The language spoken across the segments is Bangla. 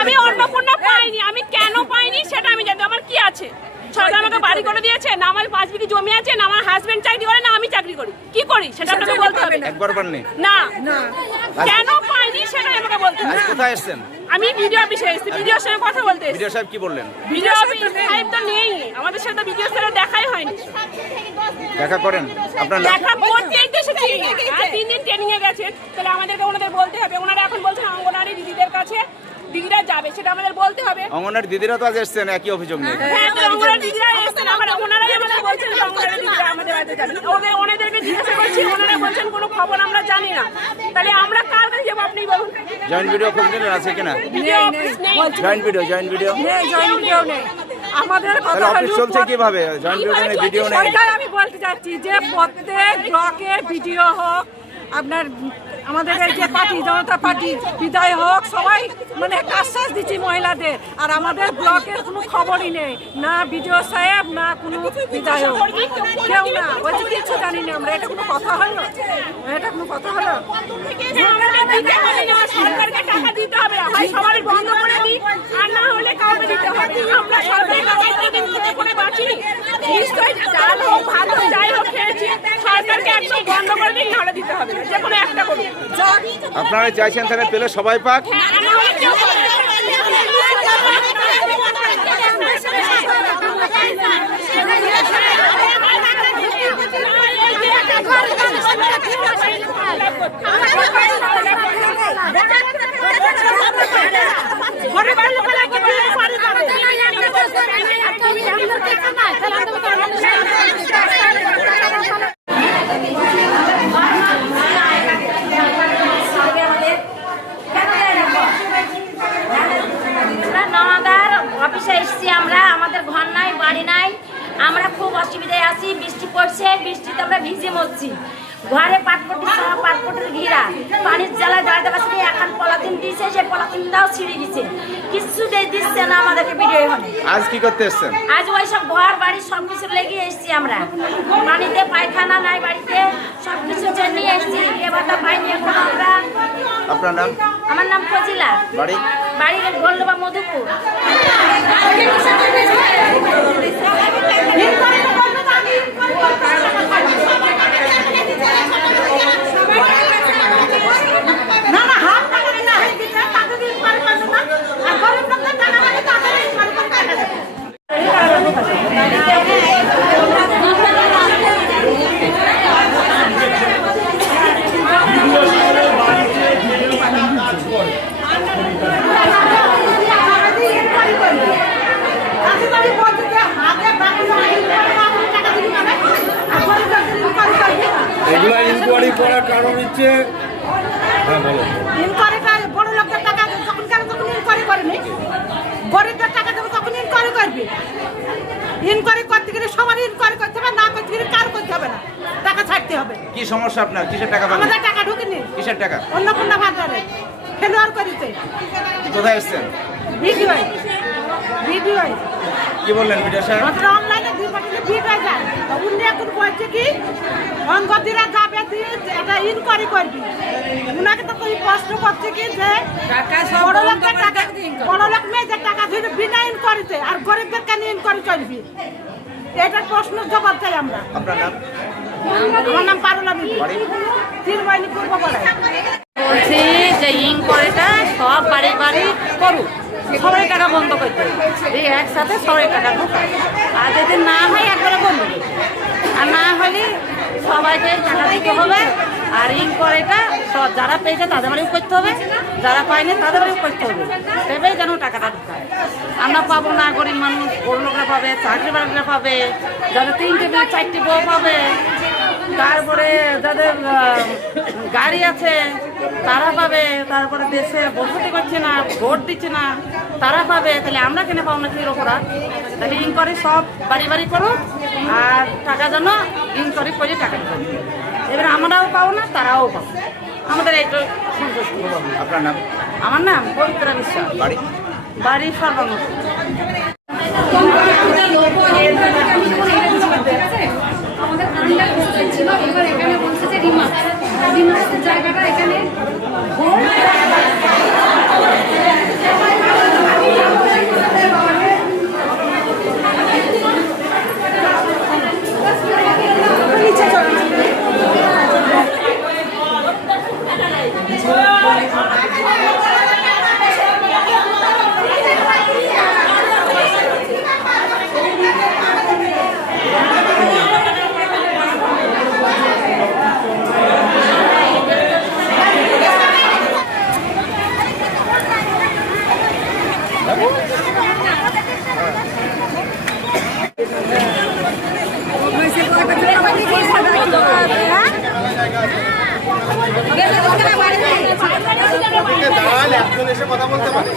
আমি অন্নপূর্ণা পাইনি, আমি কেন পাইনি সেটা আমি জানি। আমার কি আছে? সরকার আমাকে বাড়ি করে দিয়েছে না, আমার 5 বিঘি জমি আছে না, আমার হাজবেন্ড চাকরি করে না, আমি চাকরি করি। কি করি সেটা আপনাকে বলতে হবে। একবার পাননি? না, কেন পাইনি সেটা আমাকে বলতে হবে। কোথায় এসেছেন? আমি ভিডিও অফিসে এসেছি, ভিডিওর সাথে কথা বলতে এসেছি। ভিডিও সাহেব কি বললেন? ভিডিও অফিস সাহেব তো নেই, আমাদের সাথে ভিডিও সাহেব দেখাই হয়নি। দেখা করেন আপনার? দেখা করতে এসেছি, আর 3 দিন ট্রেনিং এ গেছে, তাহলে আমাদেরকে ওনাদের বলতে হবে। ওনারা এখন বলছেন অঙ্গনওয়াড়ি দিদিদের কাছে দিদিরা যাবে, সেটা আমাদের বলতে হবে। অঙ্গনওয়াড়ি দিদিরা তো আজ এসেছেন একই অভিযোগ নিয়ে। হ্যাঁ, অঙ্গনওয়াড়ি দিদিরা এসেছেন, আমরা ওনারাই আমাদের বলছেন যে অঙ্গনওয়াড়ি দিদিরা আমাদের বাড়িতে যাবে। ওনাদেরকে জিজ্ঞাসা করছি, ওনারা বলছেন কোনো খবর আমরা জানি না। তাহলে আমরা কার কাছে যাবো আপনি বলুন? জয়েন্ট ভিডিও খোঁজ নিলেন আছে কিনা? জয়েন্ট ভিডিও নেই। আমাদের কথা অফিস চলছে কিভাবে? জয়েন্ট ভিডিও নেই। আমি বলতে চাচ্ছি যে প্রত্যেক ব্লকের ভিডিও হোক, আপনার আমাদের এই যে পার্টি জনতা পার্টি বিদায় হোক, সবাই মানে আশ্বাস দিচ্ছি মহিলাদের। আর আমাদের ব্লকের কোনো খবরই নেই, না বিডিও সাহেব না কোনো বিধায়ক, কেউ না, বলছি কিছু জানি না আমরা। এটা কোনো কথা হলো? এটা কোনো কথা হলো? সরকারকে টাকা দিতে হবে, হয় সবার বন্ধ করে দিই আর না হলে কাউকে দিতে হবে। আমরা সরকারের কাছে থেকে নিতে করে বাঁচি। নিশ্চয়ই ডাল হোক ভাত হোক যাই হোক খেয়েছি, সরকারকে একদম বন্ধ করে দিই, নাহলে দিতে হবে, যে কোনো একটা করুন। আপনারা চাইছেন তাহলে পেলে সবাই পাক? অফিসে এসেছি আমরা, আমাদের ঘর নাই বাড়ি নাই, আমরা খুব অসুবিধায় আছি। বৃষ্টি পড়ছে, বৃষ্টিতে আমরা ভিজে মরছি। ঘরে পাটপটি সহ পাটপটির ঘিরা, পানির জ্বালায় বাড়িতে পাশে এখন পলাতিন দিয়েছে, সেই পলাতিনটাও ছিঁড়ে গেছে, কিছু দিচ্ছে না আমাদেরকে ভিডিও হলে। আজ কি করতে এসছেন? আজ ওই সব ঘর বাড়ি সবকিছু লেগে এসেছি আমরা। পানিতে পায়খানা নাই বাড়িতে, সবকিছু নিয়ে এসেছি, এবারটা পাইনি এখন আমরা। আপনার নাম? আমার নাম ফজিলা, বাড়ি গোল্ডবা মধুপুর। এগুলা ইনকোয়ারি করার কারণ হচ্ছে, হ্যাঁ বলো, ইনকোয়ারি বড় লোকদের টাকা যখন ইনকোয়ারি করেনি, গরিবদের টাকা দেবো তখন ইনকোয়ারি করবি। ইনকোয়ারি করতে গেলে সবার ইনকোয়ারি করতে হবে, না করতে গেলে কার করতে হবে না, টাকা ছাড়তে হবে। কি সমস্যা আপনার? কিসের টাকা পাবেন? আমাদের টাকা ঢুকেনি। কিসের টাকা? অন্নপূর্ণা ভান্ডারে ফেলোয়ার করিতে। কোথায় এসছেন? ভিডিও কি বললেন ভিডিও সাহেব? অনলাইনে ভিডিও যায়, উনি এখন বলছে কি অঙ্গদিরা যাবে দিয়ে এটা ইনকোয়ারি করবি। উনাকে তো প্রশ্ন করছে কি যে বড় লোকের টাকা, বড় লোক মেয়েদের টাকা ধরে বিনা ইনকোয়ারিতে, আর গরিবদের কেন ইনকোয়ারি করবি? এটার প্রশ্নের জবাব চাই আমরা। আপনার নাম? আমার নাম পারুলা বিবি, তিনবাহিনী পূর্ব পাড়ায়। বলছি যে ইনকোয়ারিটা সব বাড়ি বাড়ি করুক, সবাই টাকা বন্ধ করতে, এই একসাথে সবাই টাকা ঢোকায়। আর যদি না হয় একবারে বন্ধ করবে, আর না হলে সবাইকে টাকা দিতে হবে। আর ইনকোয়ারিটা সব যারা পেয়েছে তাদের বাড়িও করতে হবে, যারা পায়নি তাদের বাড়িও করতে হবে, ভেবেই যেন টাকাটা ঢোকায়। আমরা পাবো না, গরিব মানুষ, বড় লোকরা পাবে, চাকরি বাকরিরা পাবে, যাদের 3টে 4টে বউ পাবে, তারপরে যাদের গাড়ি আছে তারা পাবে, তারপরে দেশে বসতি করছে না, ভোট দিচ্ছে না তারা পাবে। তাহলে আমরা কেন পাবো না? কির অপরাধ? তাহলে ইনকোয়ারি সব বাড়ি বাড়ি করুক, আর টাকা যেন ইনকোয়ারি করে টাকা দেবে। এবার আমরাও পাবো না, তারাও পাবো, আমাদের এইটা সন্তুষ্ট হবো। আপনার নাম? আমার নাম পবিত্রা বিশ্বাস, বাড়ি সর্বাঙ্গ। আমাদের আন্ডার ছিল, এবার এখানে বলছে যে রিমার্ক জায়গাটা এখানে দাঁড়ান, একজন এসে কথা বলতে পারে,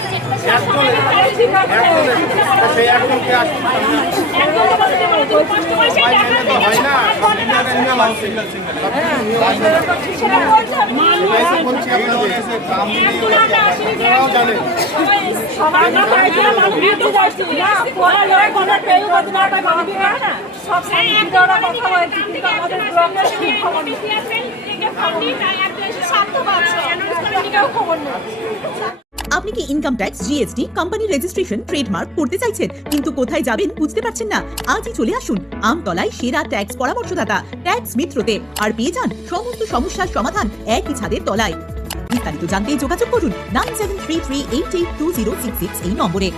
সেই একজনকে হয় না, আপনারাও জানেন। আপনি কি income tax, GST, company registration, trademark করতে চাইছেন কিন্তু কোথায় যাবেন বুঝতে পারছেন না? আজই চলে আসুন আমতলায় সেরা ট্যাক্স পরামর্শদাতা ট্যাক্স মিত্রতে আর পেয়ে যান সমস্ত সমস্যার সমাধান একই ছাদের তলায়। বিস্তারিত জানতে যোগাযোগ করুন 9733882066 এই নম্বরে।